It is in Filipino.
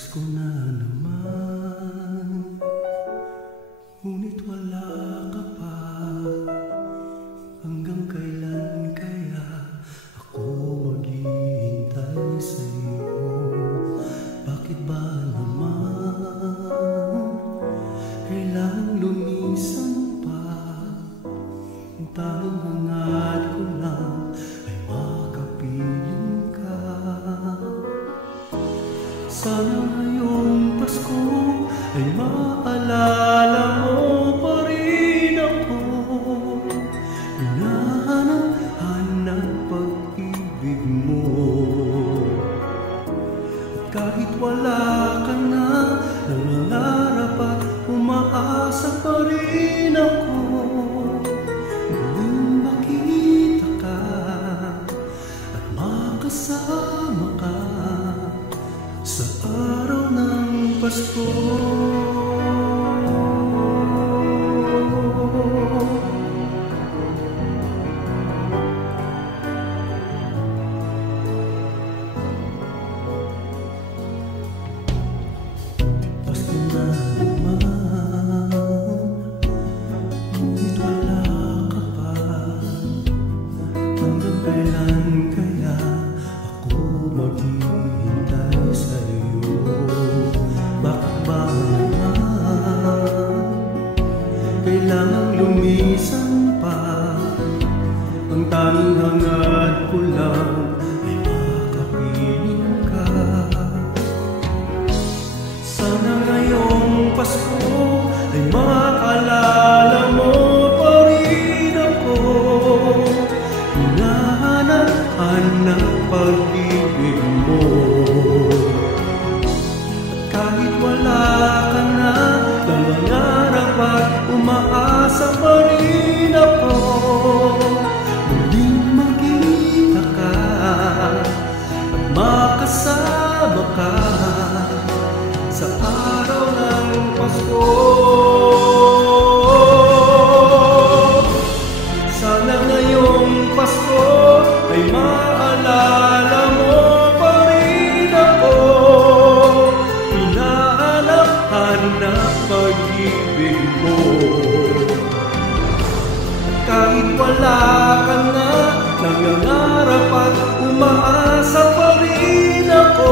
Pasko na naman, ngunit wala ka pa. Hanggang kailan kaya ako maghihintay sa'yo? Bakit ba naman kailangang lumisan pa? Ang tanging hangad ko lang ay makapiling ka. Sana ngayong Pasko ay maalala mo pa rin ako. Hinahanap pag-ibig mo. At kahit wala ka na, nangangarap at umaasa pa rin ako. Muling makita ka at makasama ka sa araw ng Pasko. Pasko na naman, ngunit wala ka pa. Hanggang kailan kaya ako maghihintay sa'yo? Bakit ba naman kailangang lumisan pa? Ang tanging hangad ko lang ay makapiling ka. Sana ngayong Pasko ay maalala mo pa rin ako. Hinahanap pag-ibig mo. Kahit wala ka na, nangangarap at umaasa pa rin ako. Muling magkita ka at makasama ka sa araw ng Pasko. Sana ngayong Pasko ay maalala mo pa rin ako. Hinahanap pag-ibig mo. Kahit wala ka na, nangangarap at umaasa pa rin ako.